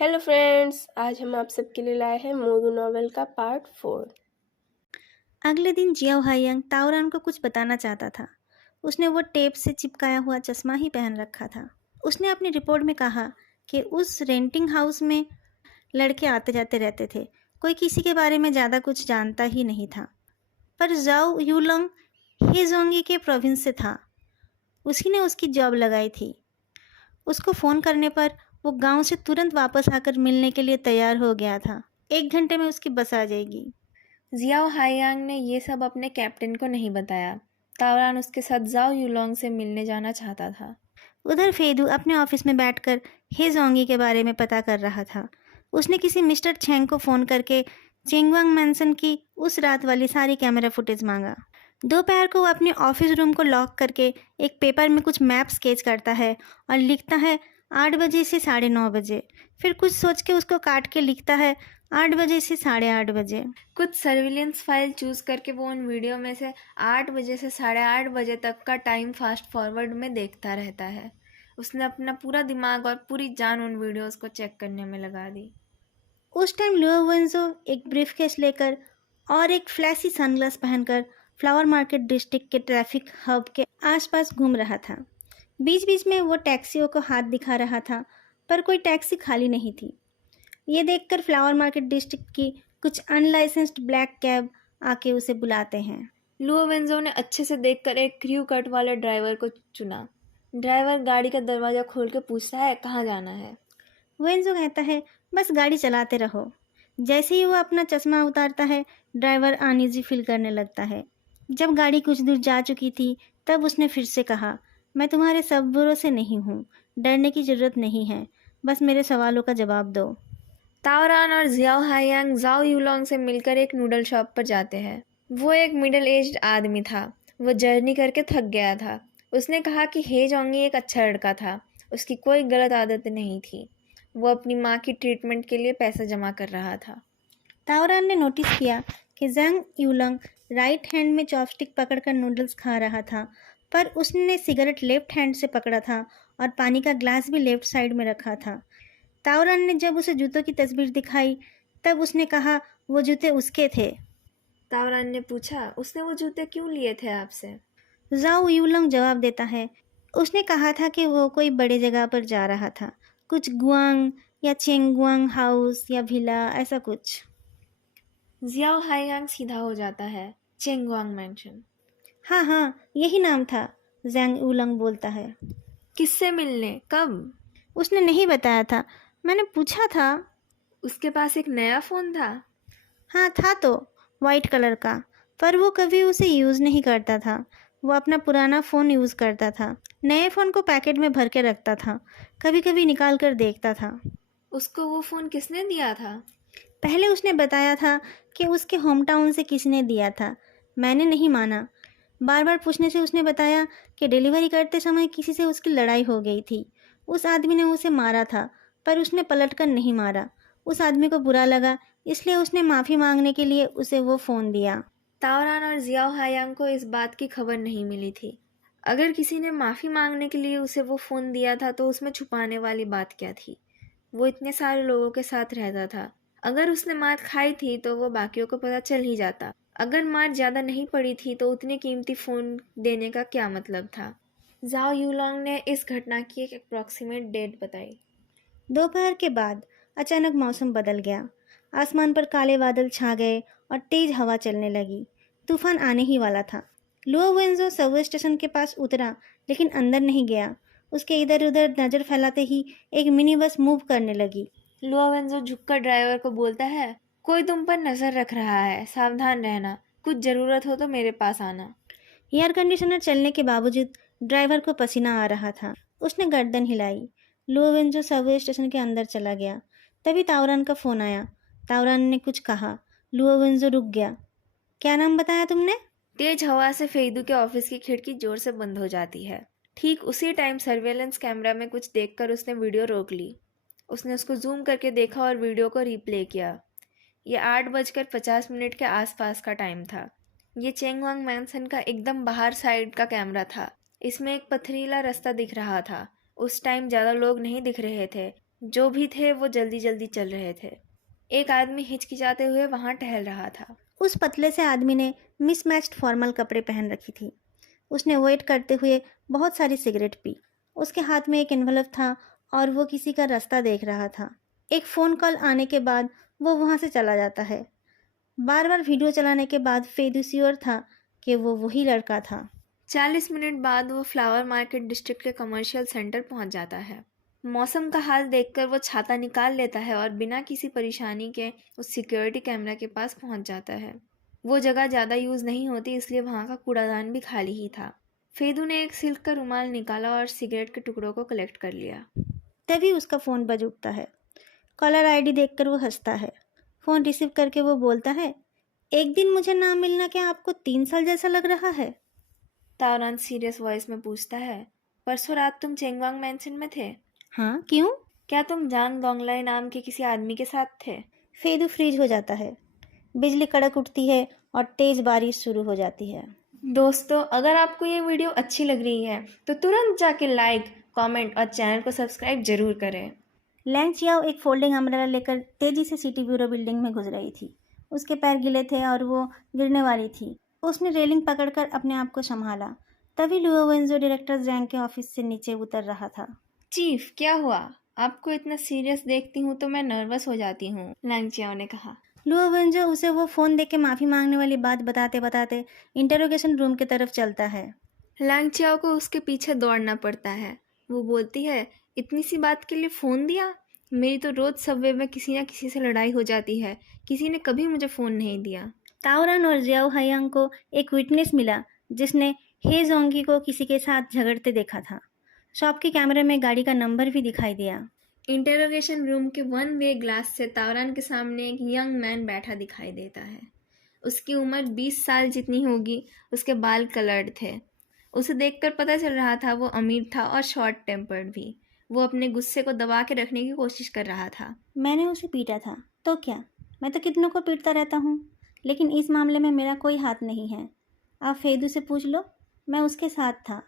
Hello friends, आज हम आप सबके लिए लाए हैं मोरू नॉवेल का पार्ट 4। अगले दिन जियाओ हायांग ताओरान को कुछ बताना चाहता था। उसने वो टेप से चिपकाया हुआ चश्मा ही पहन रखा था। उसने अपनी रिपोर्ट में कहा कि उस रेंटिंग हाउस में लड़के आते जाते रहते थे। कोई किसी के बारे में ज़्यादा कुछ जानता ही नहीं था। पर जाओ यूलंग हेजोंगी के प्रोविंस से था। उसी ने उसकी जॉब लगाई थी। उसको फ़ोन करने पर वो गांव से तुरंत वापस आकर मिलने के लिए तैयार हो गया था। 1 घंटे में उसकी बस आ जाएगी। जियाओ हायांग ने ये सब अपने कैप्टन को नहीं बताया। तावरान उसके साथ जाओ यूलोंग से मिलने जाना चाहता था। उधर फेदू अपने ऑफिस में बैठकर हेजोंगी के बारे में पता कर रहा था। उसने किसी मिस्टर छेंग को फ़ोन करके चेंगवांग मैंसन की उस रात वाली सारी कैमरा फुटेज मांगा। दोपहर को वो अपने ऑफिस रूम को लॉक करके एक पेपर में कुछ मैप स्केच करता है और लिखता है 8 बजे से 9:30 बजे। फिर कुछ सोच के उसको काट के लिखता है 8 बजे से 8:30 बजे। कुछ सर्विलेंस फाइल चूज करके वो उन वीडियो में से 8 बजे से 8:30 बजे तक का टाइम फास्ट फॉरवर्ड में देखता रहता है। उसने अपना पूरा दिमाग और पूरी जान उन वीडियोस को चेक करने में लगा दी। उस टाइम लुओ वेंजो एक ब्रीफकेस लेकर और एक फ्लैशी सनग्लास पहनकर फ्लावर मार्केट डिस्ट्रिक्ट के ट्रैफिक हब के आसपास घूम रहा था। बीच बीच में वो टैक्सियों को हाथ दिखा रहा था, पर कोई टैक्सी खाली नहीं थी। ये देखकर फ्लावर मार्केट डिस्ट्रिक्ट की कुछ अनलाइसेंस्ड ब्लैक कैब आके उसे बुलाते हैं। लुओ वेंजो ने अच्छे से देखकर एक क्रू कट वाले ड्राइवर को चुना। ड्राइवर गाड़ी का दरवाजा खोल के पूछता है कहाँ जाना है। वेंजो कहता है बस गाड़ी चलाते रहो। जैसे ही वो अपना चश्मा उतारता है, ड्राइवर अनईजी फील करने लगता है। जब गाड़ी कुछ दूर जा चुकी थी, तब उसने फिर से कहा, मैं तुम्हारे सब बुरों से नहीं हूँ, डरने की ज़रूरत नहीं है, बस मेरे सवालों का जवाब दो। तावरान और जियाओ हायांग जाओ यूलोंग से मिलकर एक नूडल शॉप पर जाते हैं। वो एक मिडिल एज्ड आदमी था। वो जर्नी करके थक गया था। उसने कहा कि हे जोंगी एक अच्छा लड़का था। उसकी कोई गलत आदत नहीं थी। वो अपनी माँ की ट्रीटमेंट के लिए पैसा जमा कर रहा था। ताओरान ने नोटिस किया कि जंग यूलंग राइट हैंड में चॉपस्टिक पकड़कर नूडल्स खा रहा था, पर उसने सिगरेट लेफ्ट हैंड से पकड़ा था और पानी का ग्लास भी लेफ्ट साइड में रखा था। ताओरान ने जब उसे जूतों की तस्वीर दिखाई, तब उसने कहा वो जूते उसके थे। तावरान ने पूछा उसने वो जूते क्यों लिए थे आपसे। जाओ यूलंग जवाब देता है, उसने कहा था कि वो कोई बड़ी जगह पर जा रहा था, कुछ गुआंग या चेंगुआंग हाउस या विला, ऐसा कुछ। जियाओ हायांग सीधा हो जाता है। चेंगवांग मैंशन। हाँ हाँ, यही नाम था, जैंग यूलंग बोलता है। किससे मिलने कब। उसने नहीं बताया था, मैंने पूछा था। उसके पास एक नया फ़ोन था। हाँ था तो, वाइट कलर का, पर वो कभी उसे यूज़ नहीं करता था। वो अपना पुराना फ़ोन यूज़ करता था। नए फ़ोन को पैकेट में भर के रखता था, कभी कभी निकाल कर देखता था। उसको वो फ़ोन किसने दिया था। पहले उसने बताया था कि उसके होम टाउन से किसी ने दिया था। मैंने नहीं माना। बार बार पूछने से उसने बताया कि डिलीवरी करते समय किसी से उसकी लड़ाई हो गई थी। उस आदमी ने उसे मारा था, पर उसने पलटकर नहीं मारा। उस आदमी को बुरा लगा, इसलिए उसने माफ़ी मांगने के लिए उसे वो फ़ोन दिया। ताओरान और जियाओ हायांग को इस बात की खबर नहीं मिली थी। अगर किसी ने माफ़ी मांगने के लिए उसे वो फ़ोन दिया था तो उसमें छुपाने वाली बात क्या थी। वो इतने सारे लोगों के साथ रहता था। अगर उसने मार खाई थी तो वो बाकियों को पता चल ही जाता। अगर मार ज़्यादा नहीं पड़ी थी तो उतने कीमती फ़ोन देने का क्या मतलब था। जाओ यूलोंग ने इस घटना की एक अप्रॉक्सीमेट डेट बताई। दोपहर के बाद अचानक मौसम बदल गया। आसमान पर काले बादल छा गए और तेज हवा चलने लगी। तूफान आने ही वाला था। लुओ वेंजो सबवे स्टेशन के पास उतरा, लेकिन अंदर नहीं गया। उसके इधर उधर नज़र फैलाते ही एक मिनी बस मूव करने लगी। लुओवेंजो झुककर ड्राइवर को बोलता है, कोई तुम पर नजर रख रहा है, सावधान रहना, कुछ जरूरत हो तो मेरे पास आना। एयर कंडीशनर चलने के बावजूद ड्राइवर को पसीना आ रहा था। उसने गर्दन हिलाई। लुओ वेंजो सबवे स्टेशन के अंदर चला गया। तभी तावरान का फ़ोन आया। तावरान ने कुछ कहा। लुओ वेंजो रुक गया। क्या नाम बताया तुमने? तेज हवा से फेदू के ऑफिस की खिड़की जोर से बंद हो जाती है। ठीक उसी टाइम सर्वेलेंस कैमरा में कुछ देखकर उसने वीडियो रोक ली। उसने उसको जूम करके देखा और वीडियो को रिप्ले किया। ये 8:50 के आसपास का टाइम था। ये चेंगवांग मैंसन का एकदम बाहर साइड का कैमरा था। इसमें एक पथरीला रास्ता दिख रहा था। उस टाइम ज़्यादा लोग नहीं दिख रहे थे। जो भी थे वो जल्दी जल्दी चल रहे थे। एक आदमी हिचकिचाते हुए वहाँ टहल रहा था। उस पतले से आदमी ने मिसमैच्ड फॉर्मल कपड़े पहन रखी थी। उसने वेट करते हुए बहुत सारी सिगरेट पी। उसके हाथ में एक एनवलप था और वो किसी का रास्ता देख रहा था। एक फ़ोन कॉल आने के बाद वो वहाँ से चला जाता है। बार बार वीडियो चलाने के बाद फेदू श्योर था कि वो वही लड़का था। 40 मिनट बाद वो फ्लावर मार्केट डिस्ट्रिक्ट के कमर्शियल सेंटर पहुंच जाता है। मौसम का हाल देखकर वो छाता निकाल लेता है और बिना किसी परेशानी के उस सिक्योरिटी कैमरा के पास पहुंच जाता है। वो जगह ज़्यादा यूज़ नहीं होती, इसलिए वहाँ का कूड़ादान भी खाली ही था। फेदू ने एक सिल्क का रुमाल निकाला और सिगरेट के टुकड़ों को कलेक्ट कर लिया। तभी उसका फ़ोन बज उठता है। कॉलर आईडी देखकर वो हंसता है। फ़ोन रिसीव करके वो बोलता है, एक दिन मुझे ना मिलना क्या आपको 3 साल जैसा लग रहा है? तावरान सीरियस वॉइस में पूछता है, परसों रात तुम चेंगवांग मैंशन में थे? हाँ, क्यों? क्या तुम जांग दोंगलाई नाम के किसी आदमी के साथ थे? फेदू फ्रीज हो जाता है। बिजली कड़क उठती है और तेज़ बारिश शुरू हो जाती है। दोस्तों, अगर आपको ये वीडियो अच्छी लग रही है तो तुरंत जाके लाइक, कमेंट और चैनल को सब्सक्राइब जरूर करें। लैंग चियाओ एक फोल्डिंग अम्ब्रेला लेकर तेजी से सिटी ब्यूरो बिल्डिंग में घुस रही थी। उसके पैर गीले थे और वो गिरने वाली थी। उसने रेलिंग पकड़कर अपने आप को संभाला। तभी लुओ वेंजो डायरेक्टर जैंग के ऑफिस से नीचे उतर रहा था। चीफ, क्या हुआ? आपको इतना सीरियस देखती हूँ तो मैं नर्वस हो जाती हूँ, लैंग चियाओ ने कहा। लुओ वेंजो उसे वो फ़ोन देके माफ़ी मांगने वाली बात बताते बताते इंटरोगेशन रूम की तरफ चलता है। लैंग चियाओ को उसके पीछे दौड़ना पड़ता है। वो बोलती है, इतनी सी बात के लिए फ़ोन दिया? मेरी तो रोज़ सबवे में किसी न किसी से लड़ाई हो जाती है, किसी ने कभी मुझे फ़ोन नहीं दिया। ताओरान और जियाओ हायांग को एक विटनेस मिला जिसने हे जोंगी को किसी के साथ झगड़ते देखा था। शॉप के कैमरे में गाड़ी का नंबर भी दिखाई दिया। इंटरोगेशन रूम के वन वे ग्लास से तावरान के सामने एक यंग मैन बैठा दिखाई देता है। उसकी उम्र 20 साल जितनी होगी। उसके बाल कलर्ड थे। उसे देखकर पता चल रहा था वो अमीर था और शॉर्ट टेम्पर्ड भी। वो अपने गुस्से को दबा के रखने की कोशिश कर रहा था। मैंने उसे पीटा था, तो क्या? मैं तो कितनों को पीटता रहता हूँ, लेकिन इस मामले में मेरा कोई हाथ नहीं है। आप फेदू से पूछ लो, मैं उसके साथ था।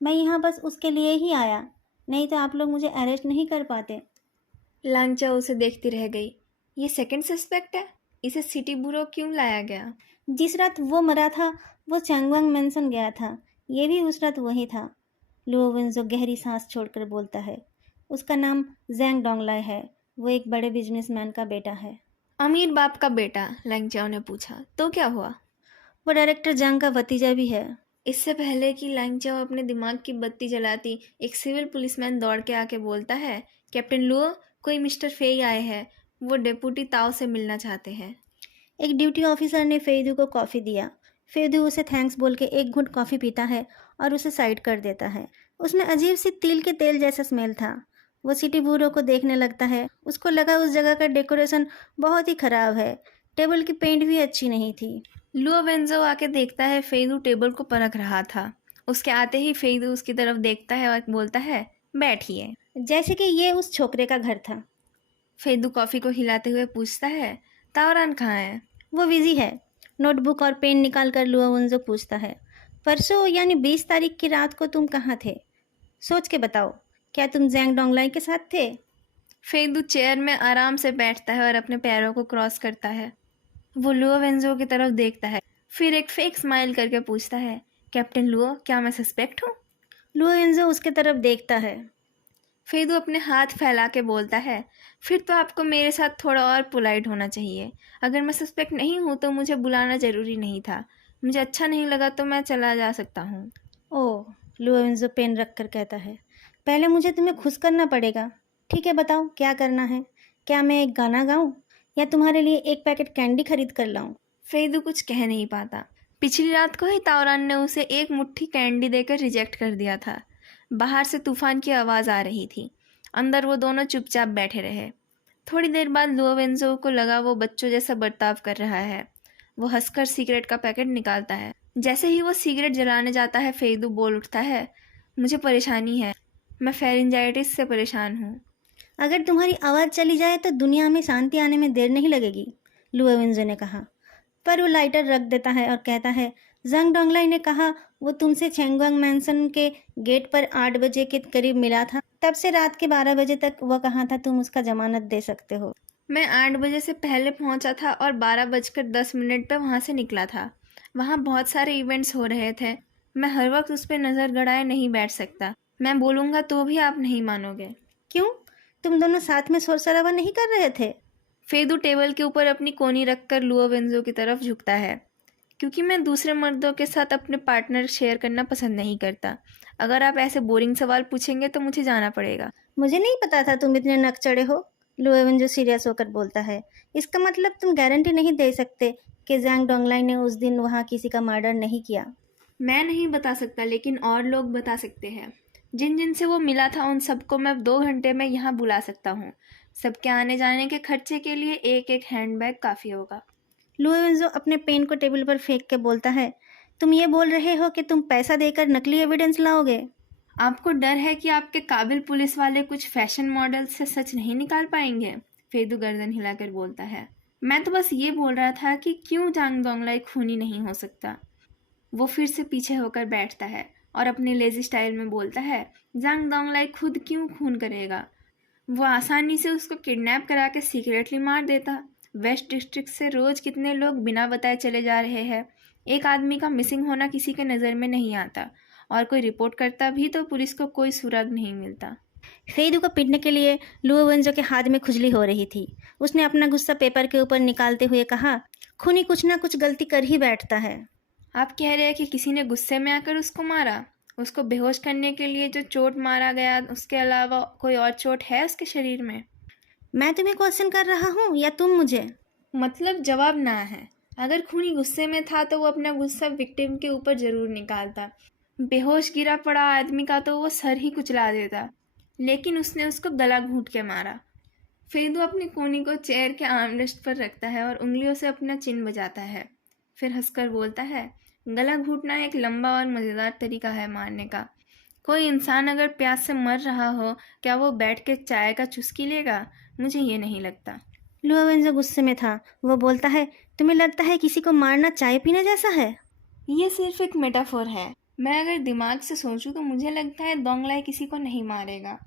मैं यहाँ बस उसके लिए ही आया, नहीं तो आप लोग मुझे अरेस्ट नहीं कर पाते। लांचा उसे देखती रह गई। ये सेकंड सस्पेक्ट है? इसे सिटी ब्यूरो क्यों लाया गया? जिस रात वो मरा था वो चैंगवांग मेंशन गया था। ये भी उस रात वही था। लुओ वेंजो गहरी सांस छोड़कर बोलता है, उसका नाम जैंग डोंगलाई है। वो एक बड़े बिजनेसमैन का बेटा है। अमीर बाप का बेटा? लैंगचाओ ने पूछा। तो क्या हुआ? वो डायरेक्टर जंग का भतीजा भी है। इससे पहले कि लैंगचाओ अपने दिमाग की बत्ती जलाती, एक सिविल पुलिसमैन दौड़ के आके बोलता है, कैप्टन लुओ, कोई मिस्टर फेई आए हैं। वो डेप्यूटी ताओ से मिलना चाहते हैं। एक ड्यूटी ऑफिसर ने फेदू को कॉफ़ी दिया। फेदू उसे थैंक्स बोल के एक घुट कॉफ़ी पीता है और उसे साइड कर देता है। उसमें अजीब सी तिल के तेल जैसा स्मेल था। वो सिटी ब्यूरो को देखने लगता है। उसको लगा उस जगह का डेकोरेशन बहुत ही ख़राब है। टेबल की पेंट भी अच्छी नहीं थी। लुओ वेंजो आके देखता है फेदू टेबल को परख रहा था। उसके आते ही फेदू उसकी तरफ देखता है और बोलता है, बैठिए। जैसे कि ये उस छोकरे का घर था। फेदू कॉफ़ी को हिलाते हुए पूछता है, तावरान कहाँ है? वो बिजी है। नोटबुक और पेन निकाल कर लुओ वेंजो पूछता है, परसों यानी 20 तारीख की रात को तुम कहाँ थे? सोच के बताओ, क्या तुम जैंग डोंगलाई के साथ थे? फेदू चेयर में आराम से बैठता है और अपने पैरों को क्रॉस करता है। वो लुओ वेंजो की तरफ देखता है, फिर एक फेक स्माइल करके पूछता है, कैप्टन लुओ, क्या मैं सस्पेक्ट हूँ? लुओ वेंजो उसके तरफ देखता है। फेदू अपने हाथ फैला के बोलता है, फिर तो आपको मेरे साथ थोड़ा और पोलाइट होना चाहिए। अगर मैं सस्पेक्ट नहीं हूँ तो मुझे बुलाना ज़रूरी नहीं था। मुझे अच्छा नहीं लगा तो मैं चला जा सकता हूँ। ओह, लुओ वेंजो पेन रख कर कहता है, पहले मुझे तुम्हें खुश करना पड़ेगा। ठीक है, बताओ क्या करना है? क्या मैं एक गाना गाऊं या तुम्हारे लिए एक पैकेट कैंडी खरीद कर लाऊं? फेदू कुछ कह नहीं पाता। पिछली रात को ही तावरान ने उसे एक मुट्ठी कैंडी देकर रिजेक्ट कर दिया था। बाहर से तूफान की आवाज़ आ रही थी। अंदर वो दोनों चुपचाप बैठे रहे। थोड़ी देर बाद लुओ वेंजो को लगा वो बच्चों जैसा बर्ताव कर रहा है। वो हंसकर सिगरेट का पैकेट निकालता है। जैसे ही वो सिगरेट जलाने जाता है, फेदू बोल उठता है, मुझे परेशानी है। मैं फेरिंजाइटिस से परेशान हूँ। अगर तुम्हारी आवाज़ चली जाए तो दुनिया में शांति आने में देर नहीं लगेगी, लुओ वेंजो ने कहा। पर वो लाइटर रख देता है और कहता है, जंग डोंगलाई ने कहा वो तुमसे चैंगवांग मैंसन के गेट पर 8 बजे के करीब मिला था। तब से रात के 12 बजे तक वह कहाँ था, तुम उसका जमानत दे सकते हो? मैं 8 बजे से पहले पहुंचा था और 12:10 पे वहां से निकला था। वहां बहुत सारे इवेंट्स हो रहे थे। मैं हर वक्त उस पर नज़र गड़ाए नहीं बैठ सकता। मैं बोलूँगा तो भी आप नहीं मानोगे। क्यों? तुम दोनों साथ में शोर शराबा नहीं कर रहे थे? फेदू टेबल के ऊपर अपनी कोनी रखकर लुओ वेंजो की तरफ झुकता है। क्योंकि मैं दूसरे मर्दों के साथ अपने पार्टनर शेयर करना पसंद नहीं करता। अगर आप ऐसे बोरिंग सवाल पूछेंगे तो मुझे जाना पड़ेगा। मुझे नहीं पता था तुम इतने नक चढ़े हो, लुएवन जो सीरियस होकर बोलता है। इसका मतलब तुम गारंटी नहीं दे सकते कि जैंग डोंगलाई ने उस दिन वहाँ किसी का मर्डर नहीं किया? मैं नहीं बता सकता, लेकिन और लोग बता सकते हैं। जिन जिन से वो मिला था उन सबको मैं 2 घंटे में यहाँ बुला सकता हूँ। सबके आने जाने के खर्चे के लिए एक हैंडबैग काफ़ी होगा। लुएवेंजो अपने पेन को टेबल पर फेंक के बोलता है, तुम ये बोल रहे हो कि तुम पैसा देकर नकली एविडेंस लाओगे? आपको डर है कि आपके काबिल पुलिस वाले कुछ फैशन मॉडल से सच नहीं निकाल पाएंगे? फेदू गर्दन हिलाकर बोलता है। मैं तो बस ये बोल रहा था कि क्यों जांग दोंगलाई खूनी नहीं हो सकता। वो फिर से पीछे होकर बैठता है और अपने लेजी स्टाइल में बोलता है, जांग दोंगलाई खुद क्यों खून करेगा? वो आसानी से उसको किडनैप करा के सीक्रेटली मार देता। वेस्ट डिस्ट्रिक्ट से रोज कितने लोग बिना बताए चले जा रहे हैं। एक आदमी का मिसिंग होना किसी के नज़र में नहीं आता, और कोई रिपोर्ट करता भी तो पुलिस को कोई सुराग नहीं मिलता। फेदू को पीटने के लिए लुएवेंजो के हाथ में खुजली हो रही थी। उसने अपना गुस्सा पेपर के ऊपर निकालते हुए कहा, खूनी कुछ ना कुछ गलती कर ही बैठता है। आप कह रहे हैं कि किसी ने गुस्से में आकर उसको मारा? उसको बेहोश करने के लिए जो चोट मारा गया, उसके अलावा कोई और चोट है उसके शरीर में? मैं तुम्हें क्वेश्चन कर रहा हूँ या तुम मुझे? मतलब जवाब ना है। अगर खूनी गुस्से में था तो वो अपना गुस्सा विक्टिम के ऊपर जरूर निकालता। बेहोश गिरा पड़ा आदमी का तो वो सर ही कुचला देता, लेकिन उसने उसको गला घूंट के मारा। फेदू अपनी कोनी को चेयर के आर्मरेस्ट पर रखता है और उंगलियों से अपना चिन्ह बजाता है। फिर हंसकर बोलता है, गला घूंटना एक लंबा और मज़ेदार तरीका है मारने का। कोई इंसान अगर प्यास से मर रहा हो, क्या वो बैठ के चाय का चुस्की लेगा? मुझे ये नहीं लगता। लुएवेंजो गुस्से में था। वो बोलता है, तुम्हें लगता है किसी को मारना चाय पीने जैसा है? ये सिर्फ एक मेटाफोर है। मैं अगर दिमाग से सोचूं तो मुझे लगता है दोंगलाई किसी को नहीं मारेगा।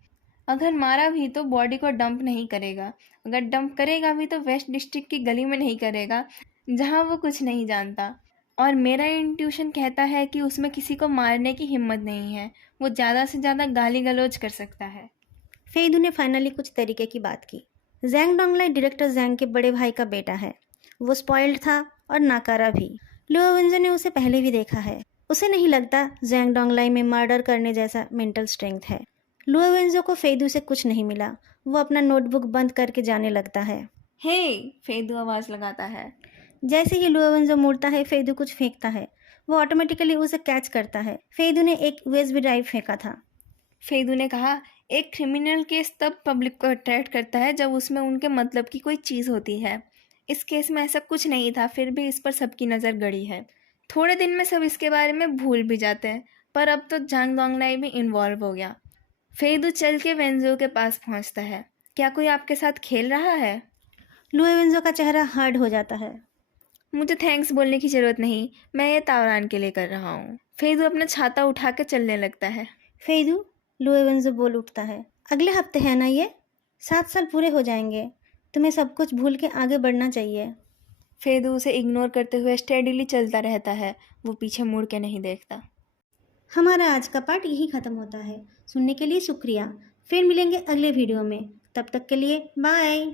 अगर मारा भी तो बॉडी को डंप नहीं करेगा। अगर डंप करेगा भी तो वेस्ट डिस्ट्रिक्ट की गली में नहीं करेगा, जहाँ वो कुछ नहीं जानता। और मेरा इंट्यूशन कहता है कि उसमें किसी को मारने की हिम्मत नहीं है। वो ज़्यादा से ज़्यादा गाली गलौज कर सकता है। फेदू ने फाइनली कुछ तरीके की बात की। जैंग डोंगलाई डायरेक्टर जैंग के बड़े भाई का बेटा है। वो स्पॉइल्ड था और नाकारा भी। लुएवेंजो ने उसे पहले भी देखा है। उसे नहीं लगता जैंग डोंगलाई में मर्डर करने जैसा मेंटल स्ट्रेंथ है। लुएवेंजो को फेदू से कुछ नहीं मिला। वो अपना नोटबुक बंद करके जाने लगता है। हे, फेदू आवाज़ लगाता है। जैसे ही लुएवेंजो मुड़ता है, फेदू कुछ फेंकता है। वो ऑटोमेटिकली उसे कैच करता है। फेदू ने एक यूएसबी ड्राइव फेंका था। फेदू ने कहा, एक क्रिमिनल केस तब पब्लिक को अट्रैक्ट करता है जब उसमें उनके मतलब की कोई चीज़ होती है। इस केस में ऐसा कुछ नहीं था, फिर भी इस पर सबकी नज़र गड़ी है। थोड़े दिन में सब इसके बारे में भूल भी जाते हैं, पर अब तो जांग दोंगलाई भी इन्वॉल्व हो गया। फेदू चल के वेंजो के पास पहुंचता है। क्या कोई आपके साथ खेल रहा है? लुएवेंजो का चेहरा हार्ड हो जाता है। मुझे थैंक्स बोलने की ज़रूरत नहीं, मैं ये तावरान के लिए कर रहा हूँ। फेदू अपना छाता उठा के चलने लगता है। फेदू, लुएवेंजो बोल उठता है, अगले हफ्ते है ना ये? 7 साल पूरे हो जाएंगे। तुम्हें सब कुछ भूल के आगे बढ़ना चाहिए। फेदू उसे इग्नोर करते हुए स्टेडीली चलता रहता है। वो पीछे मुड़ के नहीं देखता। हमारा आज का पार्ट यही ख़त्म होता है। सुनने के लिए शुक्रिया। फिर मिलेंगे अगले वीडियो में। तब तक के लिए बाय।